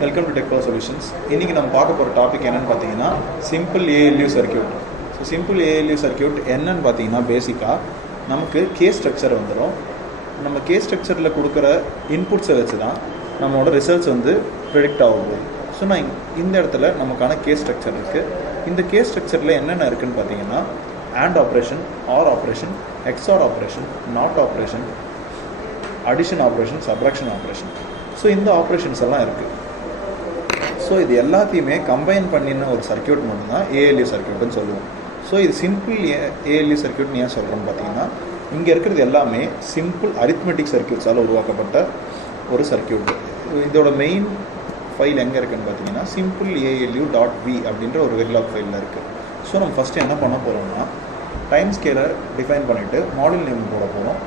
Welcome to டெக்பவர் solutions. இன்றைக்கி நம்ம பார்க்க போகிற டாபிக் என்னென்னு பார்த்தீங்கன்னா simple ALU circuit. So simple ALU circuit என்னன்னு பார்த்தீங்கன்னா பேசிக்காக நமக்கு கேஸ் ஸ்ட்ரக்சர் வந்துடும். நம்ம கேஸ் ஸ்ட்ரக்சரில் கொடுக்குற இன்புட்ஸை வச்சு தான் நம்மளோட ரிசல்ட்ஸ் வந்து ப்ரெடிக்ட் ஆக போகுது. ஸோ நான் இந்த இடத்துல நமக்கான கேஸ் ஸ்ட்ரக்சர் இருக்குது. இந்த கேஸ் ஸ்ட்ரக்சரில் என்னென்ன இருக்குதுன்னு பார்த்தீங்கன்னா AND operation, or operation, XOR operation, not operation, addition operation, subtraction operation. So இந்த ஆப்ரேஷன்ஸ் எல்லாம் இருக்குது. ஸோ இது எல்லாத்தையுமே கம்பைன் பண்ணின ஒரு சர்க்கியூட் மட்டும்தான் ஏஎல்யூ சர்க்கியூட்னு சொல்லுவோம். ஸோ இது சிம்பிள் ஏஎல்யூ சர்க்கியூட்னு ஏன் சொல்கிறோம்னு பார்த்தீங்கன்னா இங்கே இருக்கிறது எல்லாமே சிம்பிள் அரித்மெட்டிக் சர்க்கியூட்ஸால் உருவாக்கப்பட்ட ஒரு சர்க்கியூட். இதோட மெயின் ஃபைல் எங்கே இருக்குதுன்னு பார்த்தீங்கன்னா சிம்பிள் ஏஎல்யூ .v அப்படின்ற ஒரு வெரிலாக் ஃபைலில் இருக்குது. ஸோ நம்ம ஃபஸ்ட்டு என்ன பண்ண போகிறோம்னா டைம் ஸ்கேலை டிஃபைன் பண்ணிவிட்டு மாடல் நேம் போட போகிறோம்.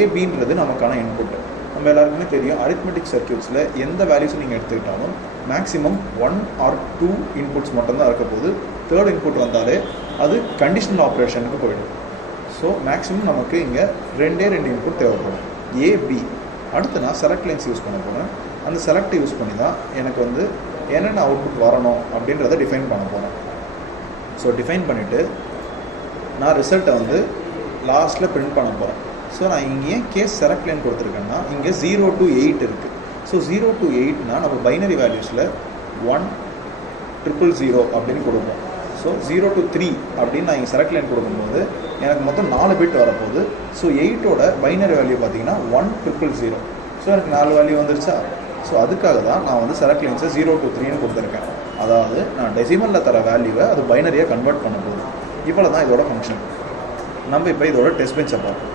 ஏபின்றது நமக்கான இன்புட். நம்ம எல்லாருக்குமே தெரியும் அரித்மெட்டிக் சர்க்கியூட்ஸில் எந்த வேல்யூஸும் நீங்கள் எடுத்துக்கிட்டாலும் மேக்ஸிமம் 1 or 2 இன்புட்ஸ் மட்டும்தான் இருக்க போது. தேர்ட் இன்புட் வந்தாலே அது கண்டிஷனல் ஆப்ரேஷனுக்கு போயிடும். ஸோ மேக்ஸிமம் நமக்கு இங்கே ரெண்டு இன்புட் தேவைப்படும், ஏபி. அடுத்து நான் செலக்ட் லைன்ஸ் யூஸ் பண்ண போகிறேன். அந்த செலக்ட் யூஸ் பண்ணி தான் எனக்கு வந்து என்னென்ன அவுட்புட் வரணும் அப்படின்றத டிஃபைன் பண்ண போகிறேன். ஸோ டிஃபைன் பண்ணிவிட்டு நான் ரிசல்ட்டை வந்து லாஸ்ட்டில் பிரிண்ட் பண்ண போகிறேன். ஸோ நான் இங்கே கேஸ் செலக்ட் லைன் கொடுத்துருக்கேன்னா இங்கே 0 to 8 இருக்குது. ஸோ 0 to 8னா நம்ம பைனரி வேல்யூஸில் 1 000 அப்படின்னு கொடுப்போம். ஸோ 0 to 3 அப்படின்னு நான் இங்கே செலக்ட் லைன் கொடுக்கும்போது எனக்கு மொத்தம் 4 பிட் வரப்போகுது. ஸோ 8ஓட பைனரி வேல்யூ பார்த்தீங்கன்னா 1 000. ஸோ எனக்கு 4 வேல்யூ வந்துருச்சா? ஸோ அதுக்காக தான் நான் வந்து செலக்ட் லைன்ஸை 0 to 3ன்னு கொடுத்துருக்கேன். அதாவது நான் டெசிமலில் தர வேல்யூவை அது பைனரியாக கன்வெர்ட் பண்ண போகுது. இவ்வளோ தான் இதோட ஃபங்க்ஷன். நம்ம இப்போ இதோட டெஸ்ட் பெஞ்சை பார்ப்போம்.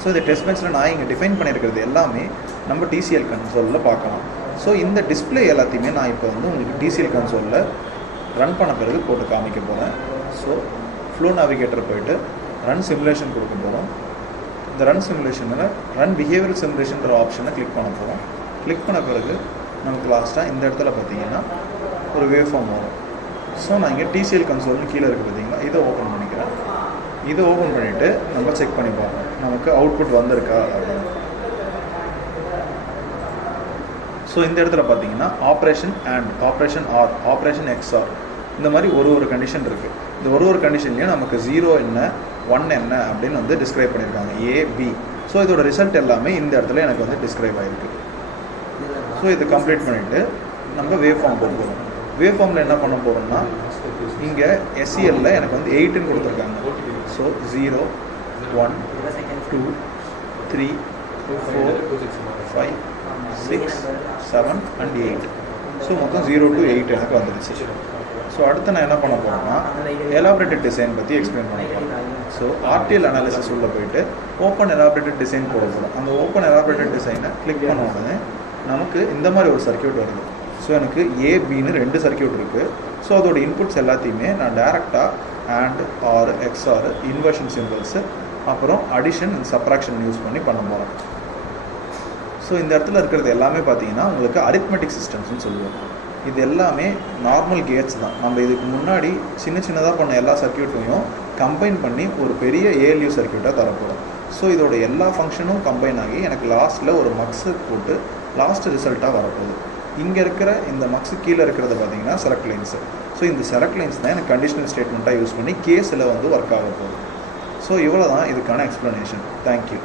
ஸோ இந்த டெஸ்ட் பெஞ்சில் நான் இங்கே டிஃபைன் பண்ணியிருக்கிறது எல்லாமே நம்ம டிசிஎல் கன்சோலில் பார்க்கலாம். ஸோ இந்த டிஸ்பிளே எல்லாத்தையுமே நான் இப்போ வந்து உங்களுக்கு டிசிஎல் கன்சோலில் ரன் பண்ண பிறகு போட்டு காமிக்க போகிறேன். ஸோ ஃப்ளோ நேவிகேட்டர் போய்ட்டு ரன் சிமுலேஷன் கொடுக்க போகிறோம். இந்த ரன் சிமுலேஷனில் ரன் பிஹேவியரல் சிமுலேஷன்ற ஆப்ஷனை கிளிக் பண்ண போகிறோம். கிளிக் பண்ண பிறகு நமக்கு லாஸ்ட்டாக இந்த இடத்துல பார்த்தீங்கன்னா ஒரு வேவ் ஃபார்ம் வரும். ஸோ நான் இங்கே டிசிஎல் கன்சோல்னு கீழே இருக்குது பார்த்தீங்கன்னா இதை ஓப்பன் பண்ணிக்கிறேன். இதை ஓப்பன் பண்ணிவிட்டு நம்ம செக் பண்ணி பார்ப்போம் நமக்கு அவுட்புட் வந்திருக்கா அப்படின்னு. ஸோ இந்த இடத்துல பார்த்தீங்கன்னா operation AND, operation or, operation XOR, இந்த மாதிரி ஒரு கண்டிஷன் இருக்குது. இந்த ஒரு கண்டிஷன்லேயும் நமக்கு 0 என்ன 1 என்ன அப்படின்னு வந்து டிஸ்கிரைப் பண்ணியிருக்காங்க, ஏபி. ஸோ இதோட ரிசல்ட் எல்லாமே இந்த இடத்துல எனக்கு வந்து டிஸ்கிரைப் ஆகிருக்கு. ஸோ இதை கம்ப்ளீட் பண்ணிவிட்டு நம்ம வேவ் ஃபார்ம் போட போகிறோம். வேவ் ஃபார்மில் என்ன பண்ண போகிறோம்னா இங்கே SCLல எனக்கு வந்து 8ன்னு கொடுத்துருக்காங்க. So 0 1 2 3 4 5 6 7 and 8. ஸோ மொத்தம் 0 to 8 எனக்கு வந்துடுச்சு. ஸோ அடுத்து நான் என்ன பண்ண போகிறேன்னா எலாபரேட்டட் டிசைன் பற்றி எக்ஸ்பிளைன் பண்ண போகிறேன். ஸோ ஆர்டிஎல் அனாலிசிஸ் உள்ள போயிட்டு ஓப்பன் எலாபரேட்டட் டிசைன் போட போகிறோம். அந்த ஓப்பன் எலாபரேட்டட் டிசைனை கிளிக் பண்ண உடனே நமக்கு இந்த மாதிரி ஒரு சர்க்கியூட் வருது. ஸோ எனக்கு ஏபின்னு 2 சர்க்கியூட் இருக்குது. ஸோ அதோட இன்புட்ஸ் எல்லாத்தையுமே நான் டேரெக்டாக AND, or, XOR, inversion symbols, அப்புறம் அடிஷன் அண்ட் சப்ராக்ஷன் யூஸ் பண்ணி பண்ண போகிறோம். ஸோ இந்த இடத்துல இருக்கிறது எல்லாமே பார்த்தீங்கன்னா உங்களுக்கு அரித்மெட்டிக் சிஸ்டம்ஸ்னு சொல்லுவோம். இது எல்லாமே நார்மல் கேட்ஸ் தான். நம்ம இதுக்கு முன்னாடி சின்னதாக பண்ண எல்லா சர்க்கியூட்டையும் கம்பைன் பண்ணி ஒரு பெரிய ஏஎல்யூ சர்க்கியூட்டாக தரப்போகிறோம். ஸோ இதோட எல்லா ஃபங்க்ஷனும் கம்பைன் ஆகி எனக்கு லாஸ்ட்டில் ஒரு மக்ஸு போட்டு லாஸ்ட் ரிசல்ட்டாக வரப்போகுது. இங்கே இருக்கிற இந்த மக்ஸு கீழே இருக்கிறத பார்த்தீங்கன்னா செலக்ட் லைன்ஸு. ஸோ இந்த செலக்ட் லைன்ஸ் தான் எனக்கு கண்டிஷனல் ஸ்டேட்மெண்ட்டாக யூஸ் பண்ணி கேஸில் வந்து ஒர்க் ஆக போகுது. ஸோ இவ்வளோ தான் இதுக்கான எக்ஸ்ப்ளனேஷன். தேங்க்யூ.